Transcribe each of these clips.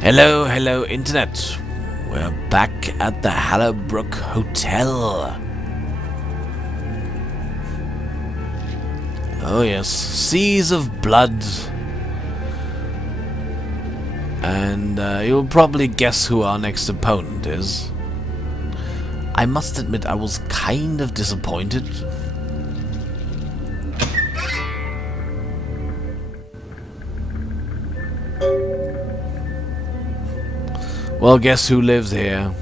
Hello, hello, Internet. We're back at the Hallowbrook Hotel. Oh yes, seas of blood. And you'll probably guess who our next opponent is. I must admit I was kind of disappointed. Well, guess who lives here?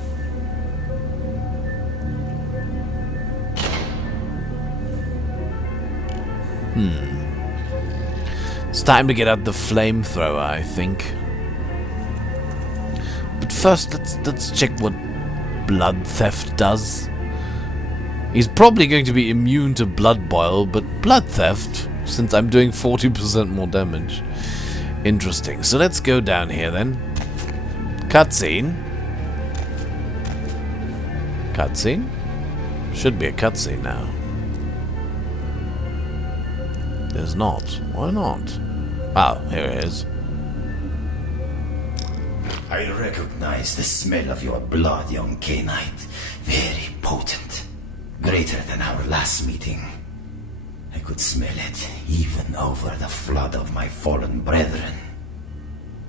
It's time to get out the flamethrower, I think. But first, let's check what blood theft does. He's probably going to be immune to blood boil, but blood theft, since I'm doing 40% more damage. Interesting. So let's go down here then. Cutscene. Cutscene? Should be a cutscene now. There's not. Why not? Oh, here it is. I recognize the smell of your blood, young K-Knight. Very potent. Greater than our last meeting. I could smell it even over the flood of my fallen brethren.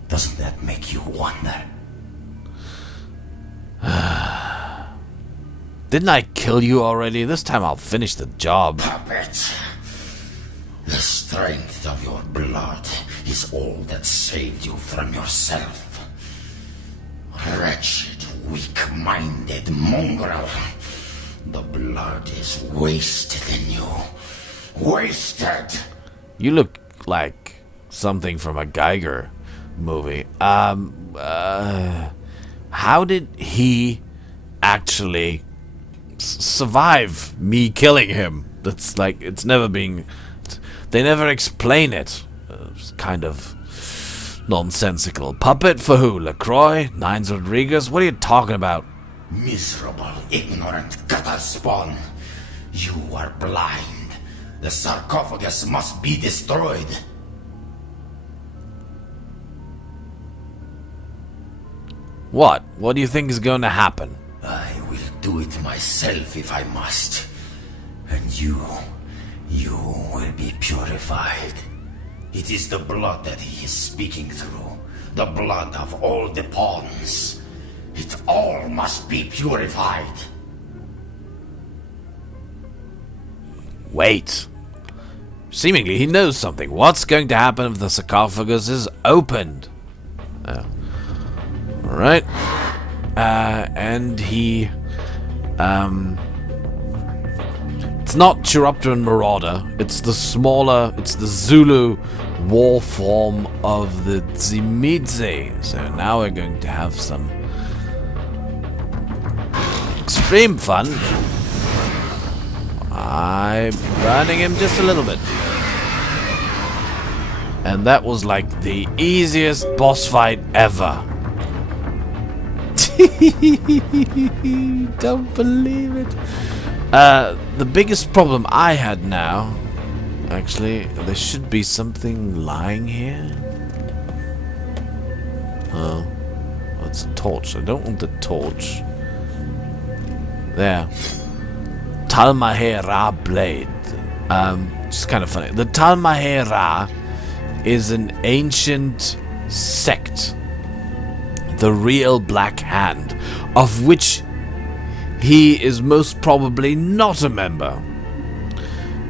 Doesn't that make you wonder? Didn't I kill you already? This time I'll finish the job. Puppet! The strength of your blood is all that saved you from yourself. Wretched, weak-minded mongrel. The blood is wasted in you. Wasted! You look like something from a Geiger movie. How did he actually survive me killing him? That's like, it's never been... They never explain it. It's kind of nonsensical. Puppet for who? LaCroix? Nines Rodriguez? What are you talking about? Miserable, ignorant gutter spawn. You are blind. The sarcophagus must be destroyed. What? What do you think is going to happen? I will do it myself if I must. And you will be purified. It is the blood that he is speaking through. The blood of all the pawns. It all must be purified. Wait. Seemingly he knows something. What's going to happen if the sarcophagus is opened? Alright. And he... It's not Chiropteran Marauder. It's the smaller... It's the Zulu war form of the Tzimitze. So now we're going to have some... extreme fun. I'm burning him just a little bit. And that was like the easiest boss fight ever. Don't believe it. The biggest problem I had now... Actually, there should be something lying here. Oh. It's a torch. I don't want the torch. There. Talmahera blade. It's kind of funny. The Talmahera is an ancient sect. The real Black Hand, of which he is most probably not a member.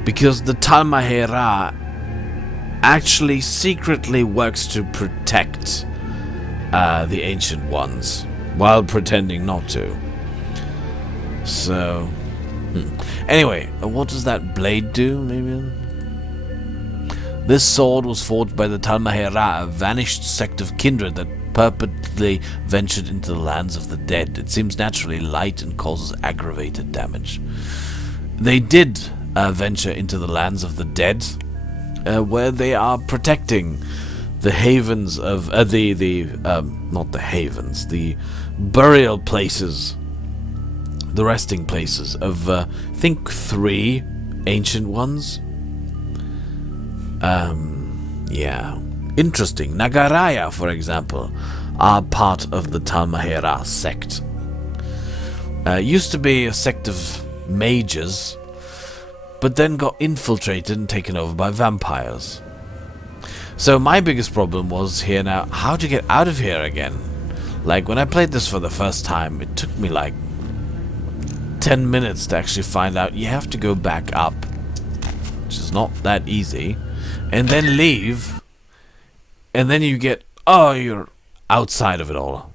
Because the Talmahera actually secretly works to protect the Ancient Ones, while pretending not to. So... Anyway, what does that blade do, maybe? This sword was forged by the Talmahera, a vanished sect of kindred that purposely ventured into the lands of the dead. It seems naturally light and causes aggravated damage. They did venture into the lands of the dead, where they are protecting the havens of not the havens, the burial places, the resting places of I think 3 ancient ones. Yeah. Interesting. Nagaraya, for example. are part of the Talmahera sect. Used to be a sect of mages, but then got infiltrated and taken over by vampires. So my biggest problem was here now, how to get out of here again. Like, when I played this for the first time, it took me like 10 minutes to actually find out you have to go back up, which is not that easy, and then leave, and then you get, oh, you're outside of it all.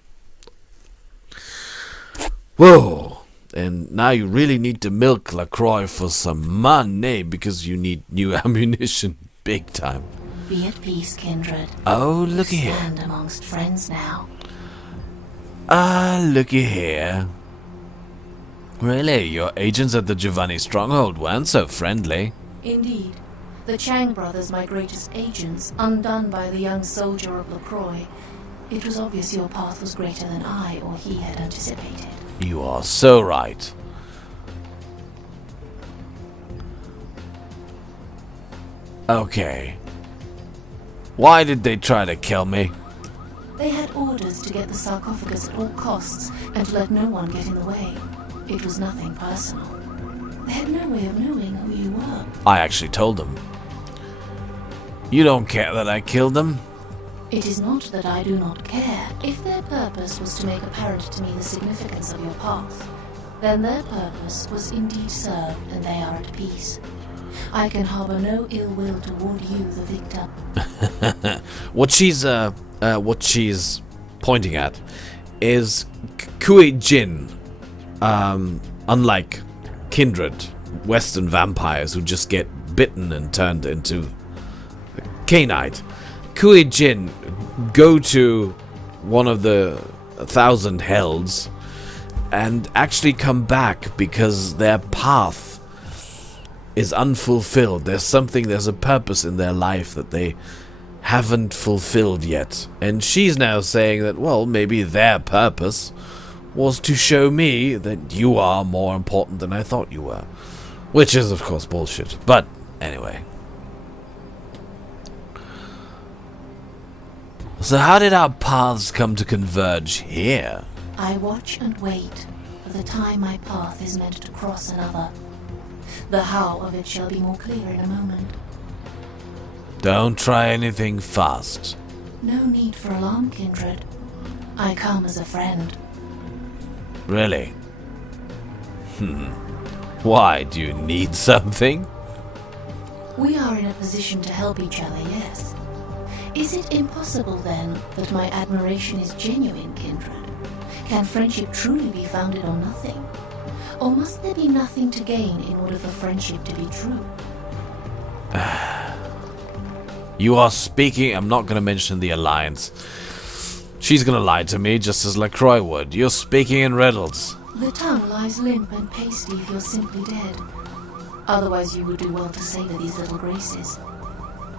Whoa! And now you really need to milk LaCroix for some money because you need new ammunition big time. Be at peace, kindred. Oh, looky here. Stand amongst friends now. Ah, looky here. Really, your agents at the Giovanni stronghold weren't so friendly. Indeed. The Chang brothers, my greatest agents, undone by the young soldier of LaCroix. It was obvious your path was greater than I or he had anticipated. You are so right. Okay. Why did they try to kill me? They had orders to get the sarcophagus at all costs and to let no one get in the way. It was nothing personal. They had no way of knowing who you were. I actually told them. You don't care that I killed them? It is not that I do not care. If their purpose was to make apparent to me the significance of your path, then their purpose was indeed served and they are at peace. I can harbor no ill will toward you, the victim. What she's pointing at is Kui Jin. Unlike kindred Western vampires who just get bitten and turned into canite, Kui Jin go to one of the 1,000 hells and actually come back because their path is unfulfilled. There's a purpose in their life that they haven't fulfilled yet. And she's now saying that, well, maybe their purpose was to show me that you are more important than I thought you were. Which is, of course, bullshit. But, anyway. So how did our paths come to converge here? I watch and wait for the time my path is meant to cross another. The how of it shall be more clear in a moment. Don't try anything fast. No need for alarm, kindred. I come as a friend. Really? Why? Do you need something? We are in a position to help each other, yes. Is it impossible, then, that my admiration is genuine, kindred? Can friendship truly be founded on nothing? Or must there be nothing to gain in order for friendship to be true? You are speaking... I'm not going to mention the Alliance. She's going to lie to me just as LaCroix would. You're speaking in riddles. The tongue lies limp and pasty if you're simply dead. Otherwise you would do well to savor these little graces.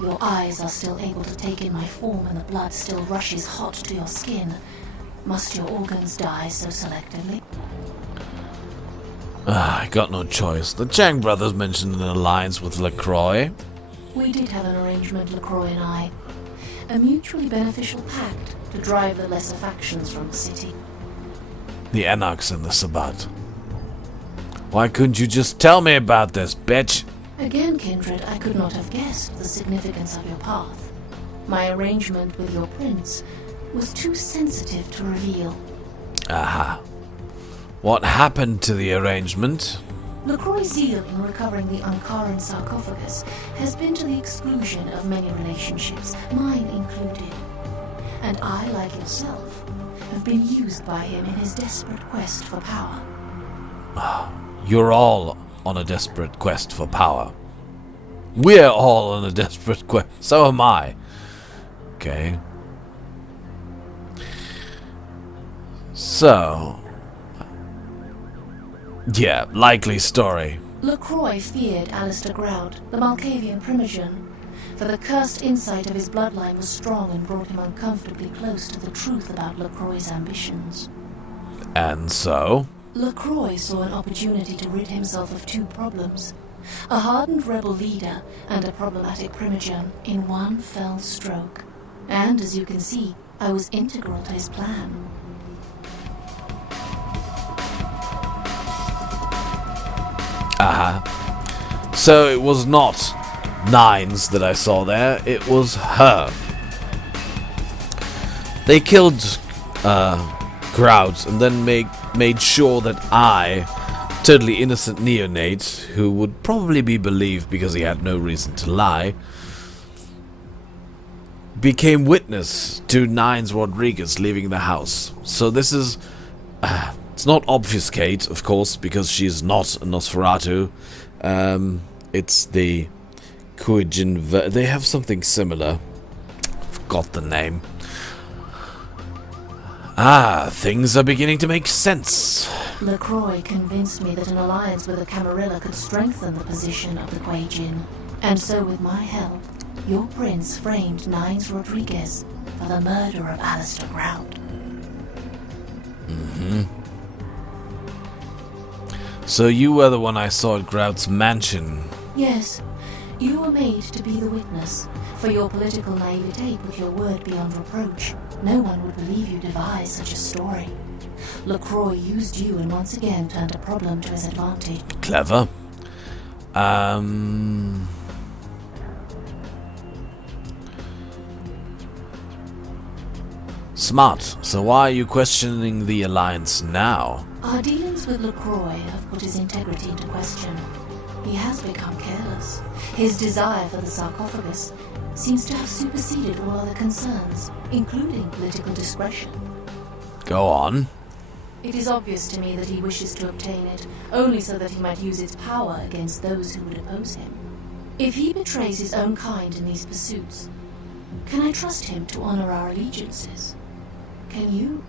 Your eyes are still able to take in my form and the blood still rushes hot to your skin. Must your organs die so selectively? I got no choice. The Chang brothers mentioned an alliance with LaCroix. We did have an arrangement, LaCroix and I. A mutually beneficial pact to drive the lesser factions from the city. The Enochs and the Sabbat. Why couldn't you just tell me about this, bitch? Again, kindred, I could not have guessed the significance of your path. My arrangement with your prince was too sensitive to reveal. Aha. What happened to the arrangement? LaCroix's zeal in recovering the Ankaran sarcophagus has been to the exclusion of many relationships, mine included. And I, like yourself, have been used by him in his desperate quest for power. You're all on a desperate quest for power. We're all on a desperate quest. So am I. Okay. So... yeah, likely story. LaCroix feared Alistair Grout, the Malkavian Primogen, for the cursed insight of his bloodline was strong and brought him uncomfortably close to the truth about LaCroix's ambitions. And so? LaCroix saw an opportunity to rid himself of two problems. A hardened rebel leader and a problematic Primogen in one fell stroke. And, as you can see, I was integral to his plan. So it was not Nines that I saw there, it was her. They killed crowds and then made sure that I, totally innocent neonate, who would probably be believed because he had no reason to lie, became witness to Nines Rodriguez leaving the house. So this is... it's not obfuscate, of course, because she's not a Nosferatu. It's the Kuijin... They have something similar. Forgot the name. Things are beginning to make sense. LaCroix convinced me that an alliance with the Camarilla could strengthen the position of the Kuijin. And so with my help, your prince framed Nines Rodriguez for the murder of Alistair Grout. So you were the one I saw at Grout's mansion. Yes, you were made to be the witness. For your political naivete put your word beyond reproach. No one would believe you devised such a story. LaCroix used you and once again turned a problem to his advantage. Clever. Smart. So why are you questioning the alliance now? Our dealings with LaCroix have put his integrity into question. He has become careless. His desire for the sarcophagus seems to have superseded all other concerns, including political discretion. Go on. It is obvious to me that he wishes to obtain it, only so that he might use its power against those who would oppose him. If he betrays his own kind in these pursuits, can I trust him to honor our allegiances? Can you?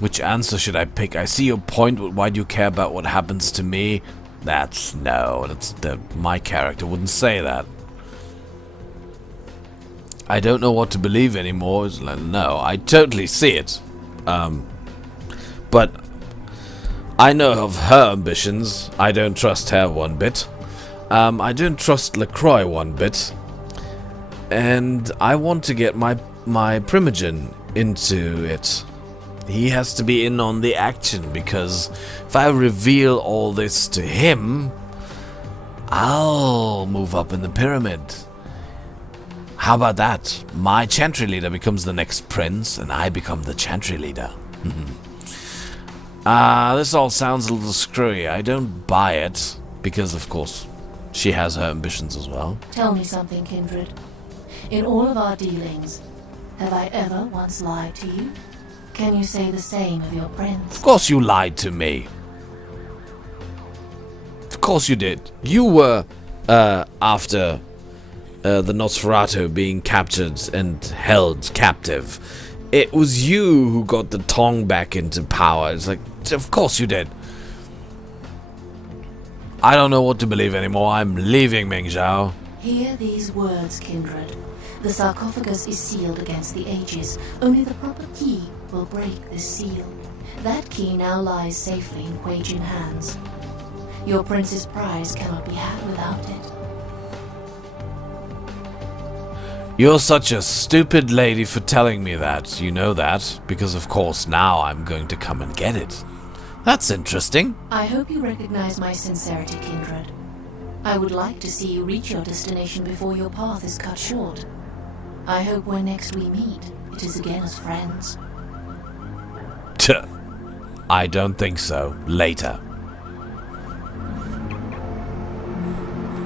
Which answer should I pick? I see your point, but why do you care about what happens to me? My character wouldn't say that. I don't know what to believe anymore. It's like, no, I totally see it. But I know of her ambitions. I don't trust her one bit. I don't trust LaCroix one bit. And I want to get my Primogen into it. He has to be in on the action, because if I reveal all this to him, I'll move up in the pyramid. How about that? My chantry leader becomes the next prince, and I become the chantry leader. This all sounds a little screwy. I don't buy it, because of course, she has her ambitions as well. Tell me something, Kindred. In all of our dealings, have I ever once lied to you? Can you say the same of your prince? Of course you lied to me. Of course you did. You were, after the Nosferatu being captured and held captive. It was you who got the Tong back into power. It's like, of course you did. I don't know what to believe anymore. I'm leaving, Ming Zhao. Hear these words, Kindred. The sarcophagus is sealed against the ages. Only the proper key will break this seal. That key now lies safely in Kuijin hands. Your prince's prize cannot be had without it. You're such a stupid lady for telling me that. You know that, because of course now I'm going to come and get it. That's interesting. I hope you recognize my sincerity, Kindred. I would like to see you reach your destination before your path is cut short. I hope when next we meet, it is again as friends. I don't think so. Later.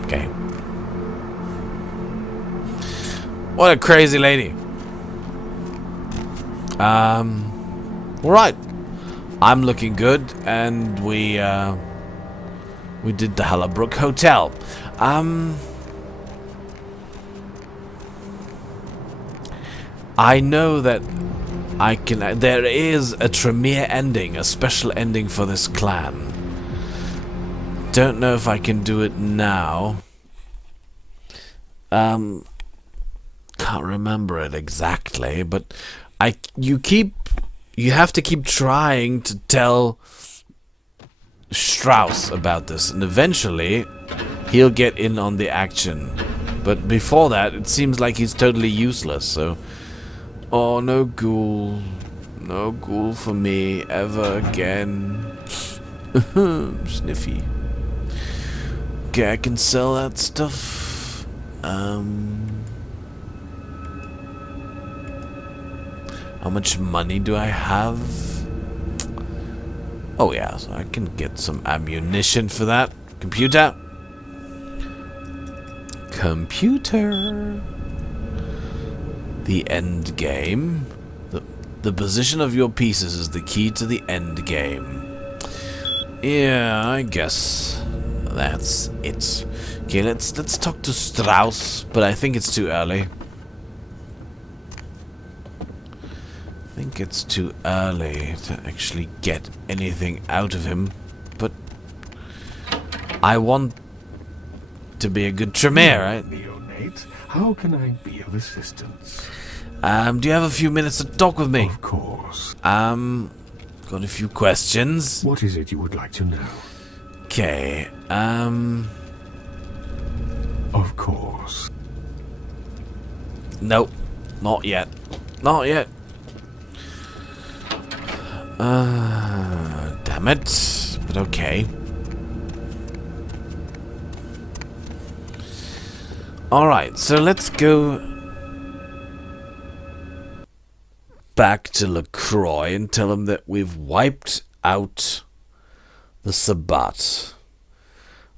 Okay. What a crazy lady. Alright. I'm looking good, and we did the Hallabrook Hotel. I know that there is a Tremere ending, a special ending for this clan. Don't know if I can do it now. Can't remember it exactly, but you have to keep trying to tell Strauss about this, and eventually he'll get in on the action. But before that, it seems like he's totally useless, so... Oh, no ghoul. No ghoul for me ever again. Sniffy. Okay, I can sell that stuff. How much money do I have? Oh yeah, so I can get some ammunition for that. Computer. Computer. The end game. The position of your pieces is the key to the end game. Yeah, I guess that's it. Okay, let's talk to Strauss, but I think it's too early. I think it's too early to actually get anything out of him, but I want to be a good Tremere, right? Neonate, how can I be of assistance? Do you have a few minutes to talk with me? Of course. Got a few questions. What is it you would like to know? Okay, Of course. nope, not yet. Not yet. Damn it. But okay. Alright, so let's go back to LaCroix and tell him that we've wiped out the Sabbat.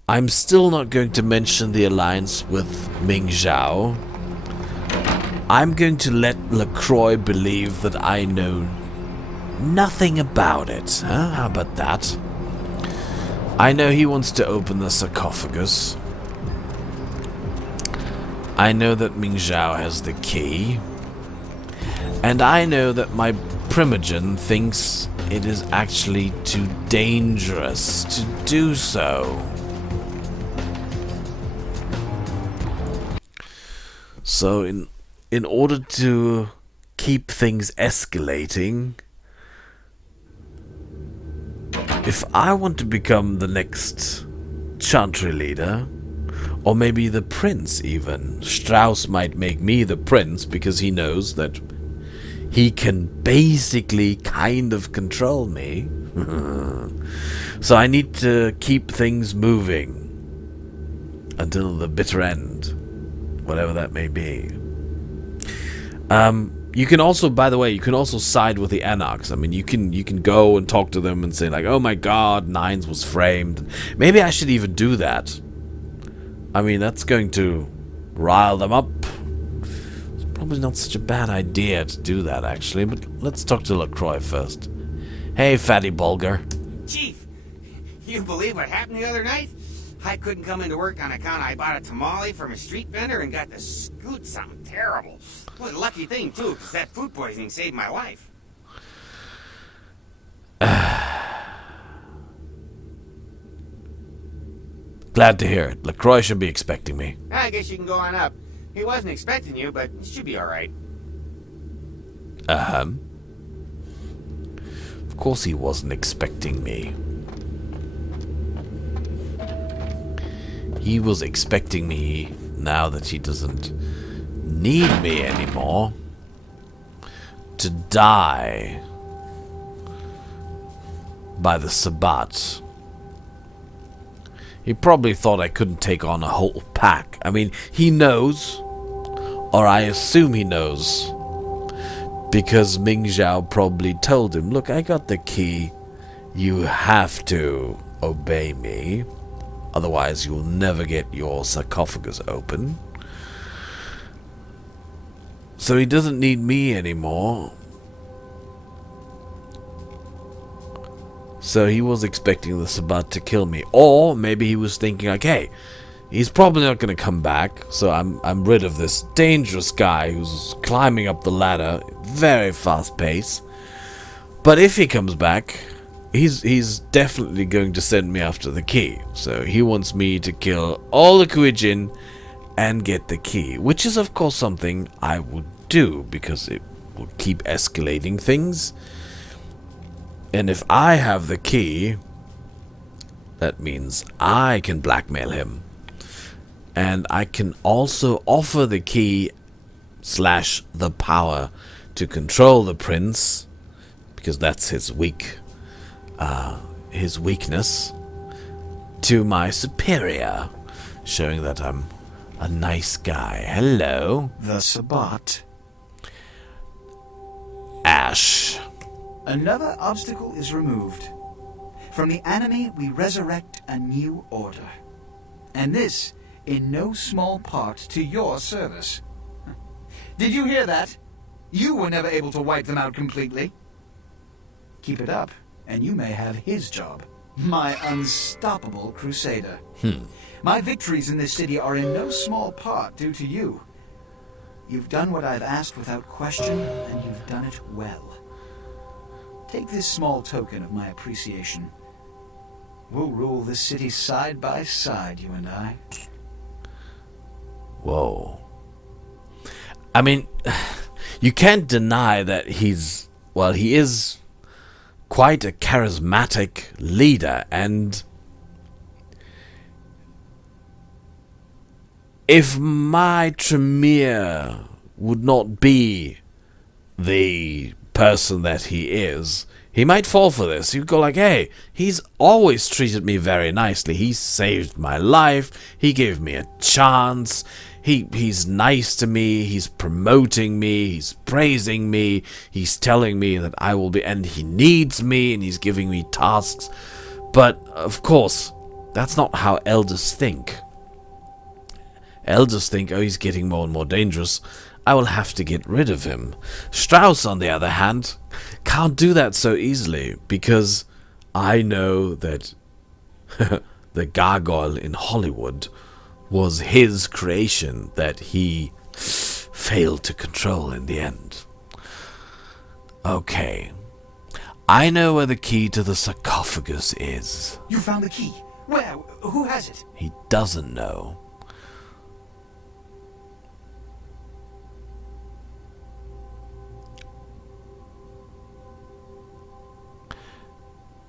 I'm still not going to mention the alliance with Ming Zhao. I'm going to let LaCroix believe that I know nothing about it. Huh? How about that? I know he wants to open the sarcophagus. I know that Ming Zhao has the key. And I know that my primogen thinks it is actually too dangerous to do so. So in order to keep things escalating, if I want to become the next Chantry leader, or maybe the prince even, Strauss might make me the prince because he knows that he can basically kind of control me. So I need to keep things moving until the bitter end, whatever that may be. You can also, by the way, you can also side with the Anarchs. I mean, you can go and talk to them and say like, oh my god, Nines was framed. Maybe I should even do that. I mean, that's going to rile them up. It's probably not such a bad idea to do that, actually, but let's talk to LaCroix first. Hey, fatty Bulger. Chief, you believe what happened the other night? I couldn't come into work on account I bought a tamale from a street vendor and got to scoot something terrible. It was a lucky thing, too, because that food poisoning saved my life. Glad to hear it. LaCroix should be expecting me. I guess you can go on up. He wasn't expecting you, but it should be all right. Of course he wasn't expecting me. He was expecting me now that he doesn't need me anymore to die by the Sabbat. He probably thought I couldn't take on a whole pack. I mean, he knows, or I assume he knows, because Ming Zhao probably told him, look, I got the key. You have to obey me. Otherwise, you'll never get your sarcophagus open. So he doesn't need me anymore. So he was expecting the Sabbat to kill me. Or maybe he was thinking like, hey, he's probably not going to come back. So I'm rid of this dangerous guy who's climbing up the ladder. Very fast pace. But if he comes back, he's definitely going to send me after the key. So he wants me to kill all the Kuijin and get the key. Which is of course something I would do, because it will keep escalating things. And if I have the key, That means I can blackmail him. And I can also offer the key / the power to control the prince, because that's his weakness, to my superior, showing that I'm a nice guy. Hello. The Sabbat. Ash. Another obstacle is removed. From the enemy, we resurrect a new order. And this, in no small part, to your service. Did you hear that? You were never able to wipe them out completely. Keep it up, and you may have his job. My unstoppable crusader. My victories in this city are in no small part due to you. You've done what I've asked without question, and you've done it well. Take this small token of my appreciation. We'll rule this city side by side, you and I. Whoa. I mean, you can't deny that he is quite a charismatic leader, and if my Tremere would not be the person that he is, he might fall for this. He'd go like, hey, he's always treated me very nicely. He saved my life. He gave me a chance. He's nice to me. He's promoting me. He's praising me. He's telling me that I will be, and he needs me, and he's giving me tasks. But, of course, that's not how elders think. Elders think, oh, he's getting more and more dangerous. I will have to get rid of him. Strauss, on the other hand, can't do that so easily, because I know that the gargoyle in Hollywood was his creation that he failed to control in the end. Okay. I know where the key to the sarcophagus is. You found the key. Where? Who has it? He doesn't know.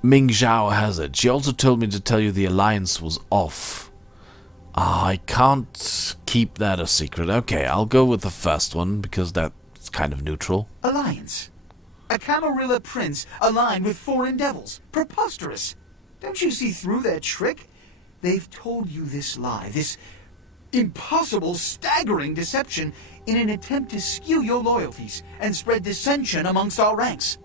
Ming Zhao has it. She also told me to tell you the alliance was off. I can't keep that a secret. Okay, I'll go with the first one, because that's kind of neutral. Alliance. A Camarilla prince aligned with foreign devils. Preposterous. Don't you see through their trick? They've told you this lie, this impossible, staggering deception in an attempt to skew your loyalties and spread dissension amongst our ranks.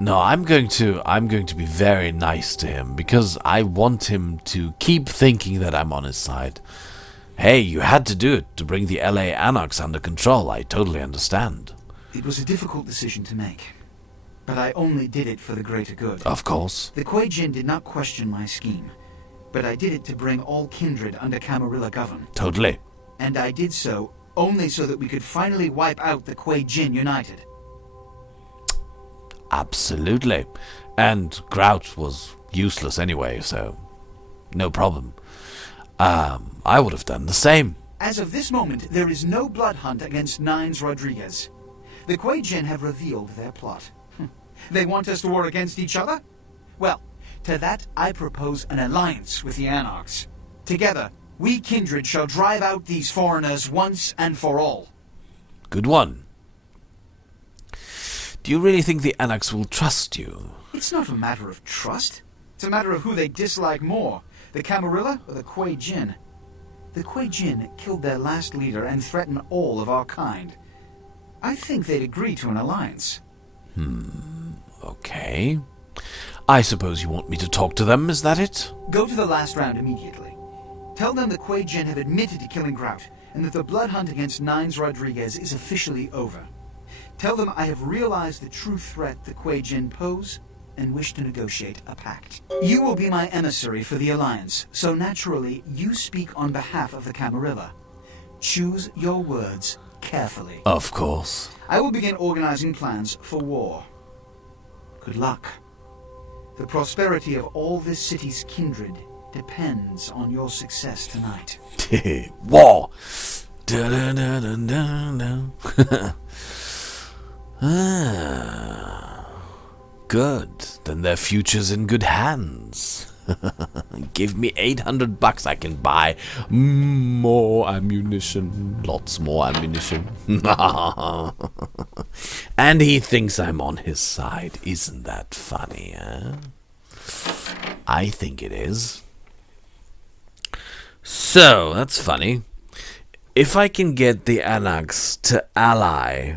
No, I'm going to be very nice to him, because I want him to keep thinking that I'm on his side. Hey, you had to do it to bring the LA Anarchs under control. I totally understand. It was a difficult decision to make, but I only did it for the greater good. Of course. The Kuei Jin did not question my scheme, but I did it to bring all kindred under Camarilla govern. Totally. And I did so only so that we could finally wipe out the Kuei Jin United. Absolutely. And Grout was useless anyway, so no problem. I would have done the same. As of this moment, there is no blood hunt against Nines Rodriguez. The Kuei Jin have revealed their plot. They want us to war against each other? Well, to that I propose an alliance with the Anarchs. Together, we kindred shall drive out these foreigners once and for all. Good one. Do you really think the Anarchs will trust you? It's not a matter of trust. It's a matter of who they dislike more, the Camarilla or the Kuei Jin. The Kuei Jin killed their last leader and threaten all of our kind. I think they'd agree to an alliance. Okay. I suppose you want me to talk to them, is that it? Go to the last round immediately. Tell them the Kuei Jin have admitted to killing Grout, and that the blood hunt against Nines Rodriguez is officially over. Tell them I have realized the true threat the Kuei Jin pose, and wish to negotiate a pact. You will be my emissary for the alliance, so naturally you speak on behalf of the Camarilla. Choose your words carefully. Of course. I will begin organizing plans for war. Good luck. The prosperity of all this city's kindred depends on your success tonight. War. Dun-dun-dun-dun-dun. Good. Then their future's in good hands. Give me $800, I can buy more ammunition. Lots more ammunition. And he thinks I'm on his side. Isn't that funny, eh? I think it is. So, that's funny. If I can get the Anags to ally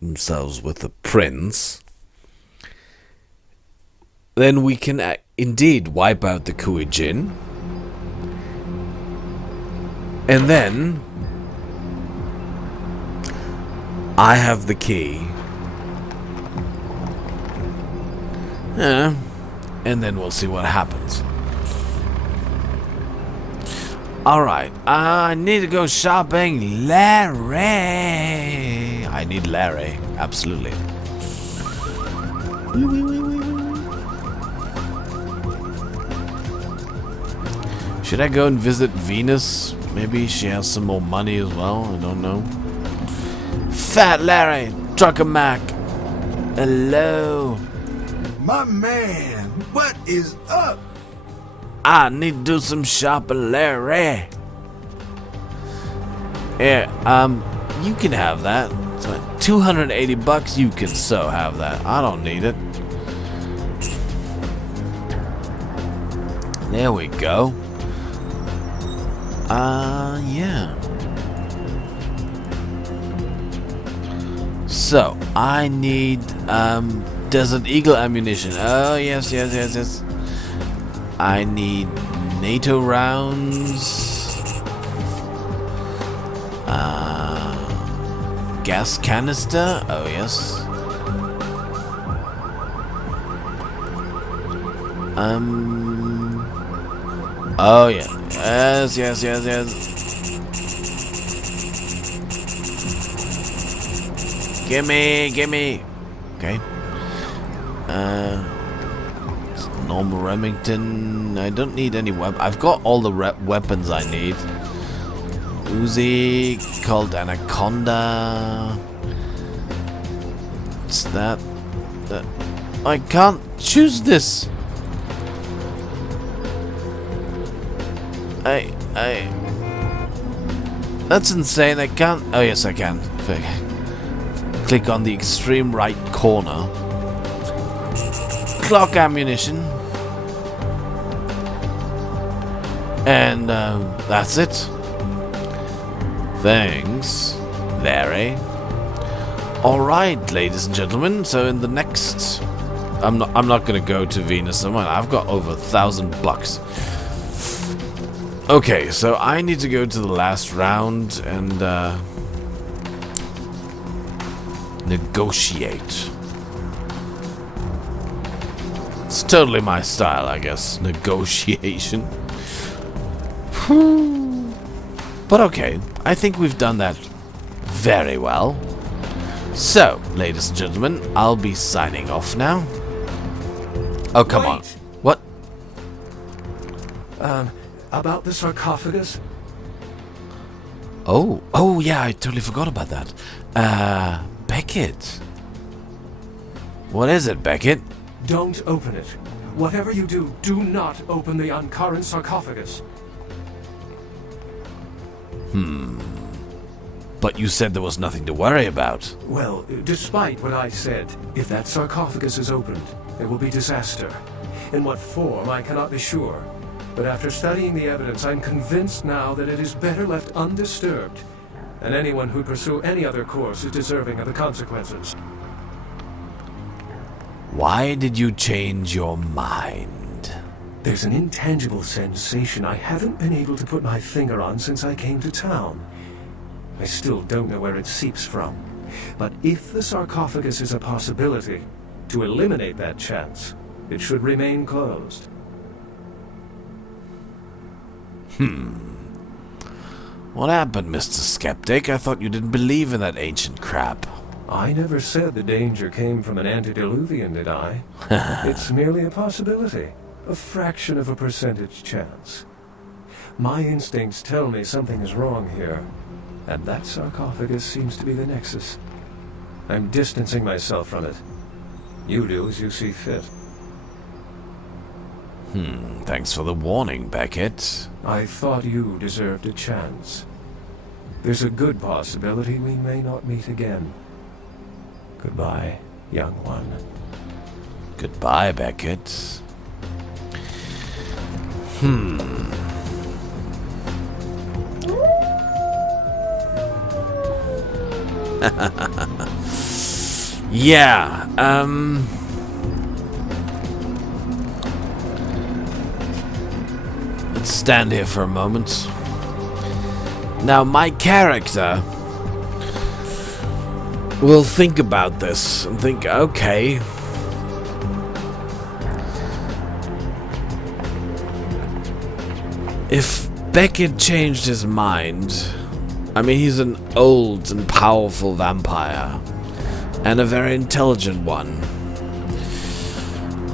themselves with the prince, then we can indeed wipe out the Kuijin. And then I have the key. Yeah. And then we'll see what happens. Alright, I need to go shopping. Larry! I need Larry, absolutely. Should I go and visit Venus? Maybe she has some more money as well, I don't know. Fat Larry, Trucker Mac. Hello. My man, what is up? I need to do some shopping, Larry. Yeah, you can have that. It's like $280, you can so have that. I don't need it. There we go. Yeah. So, I need, Desert Eagle ammunition. Oh, yes. I need NATO rounds. Gas canister. Oh, yes. Oh, yeah. Yes. Gimme. Okay. Normal Remington. I don't need any weapon. I've got all the weapons I need. Uzi called Anaconda. What's that? I can't choose this. That's insane. I can't. Oh yes, I can. Click on the extreme right corner. Clock ammunition. And that's it. Thanks, Larry. Alright, ladies and gentlemen, so in the next... I'm not gonna go to Venus. I've got over $1,000. Okay, so I need to go to the last round and negotiate. It's totally my style, I guess. Negotiation. But okay, I think we've done that very well. So, ladies and gentlemen, I'll be signing off now. Oh, come on. What? About the sarcophagus? Oh yeah, I totally forgot about that. Beckett. What is it, Beckett? Don't open it. Whatever you do, do not open the Ankaran sarcophagus. But you said there was nothing to worry about. Well, despite what I said, if that sarcophagus is opened, there will be disaster. In what form, I cannot be sure. But after studying the evidence, I'm convinced now that it is better left undisturbed. And anyone who pursue any other course is deserving of the consequences. Why did you change your mind? There's an intangible sensation I haven't been able to put my finger on since I came to town. I still don't know where it seeps from. But if the sarcophagus is a possibility, to eliminate that chance, it should remain closed. What happened, Mr. Skeptic? I thought you didn't believe in that ancient crap. I never said the danger came from an antediluvian, did I? It's merely a possibility. A fraction of a percentage chance. My instincts tell me something is wrong here. And that sarcophagus seems to be the nexus. I'm distancing myself from it. You do as you see fit. Thanks for the warning, Beckett. I thought you deserved a chance. There's a good possibility we may not meet again. Goodbye, young one. Goodbye, Beckett. Yeah, let's stand here for a moment. Now, my character will think about this and think, okay, if Beckett changed his mind, I mean, he's an old and powerful vampire, and a very intelligent one.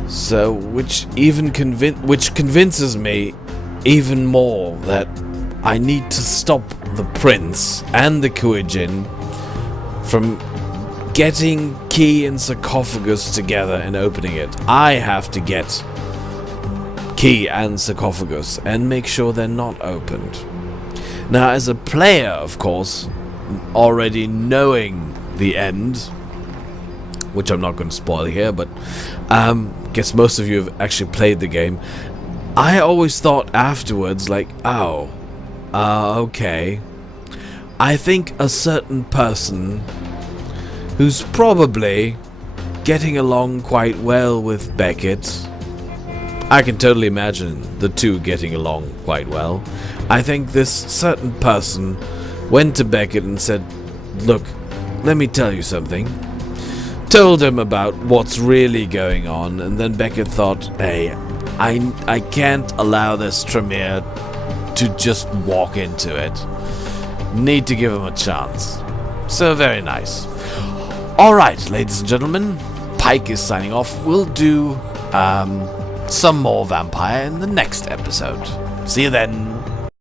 So, which convinces me even more that I need to stop the prince and the Kuijin from getting key and sarcophagus together and opening it. I have to get key and sarcophagus and make sure they're not opened. Now, as a player, of course, already knowing the end, which I'm not going to spoil here, but guess most of you have actually played the game. I always thought afterwards, like, oh, okay. I think a certain person who's probably getting along quite well with Beckett, I can totally imagine the two getting along quite well. I think this certain person went to Beckett and said, look, let me tell you something. Told him about what's really going on, and then Beckett thought, hey, I can't allow this Tremere to just walk into it. Need to give him a chance. So very nice. Alright, ladies and gentlemen, Pike is signing off. We'll do some more vampire in the next episode. See you then.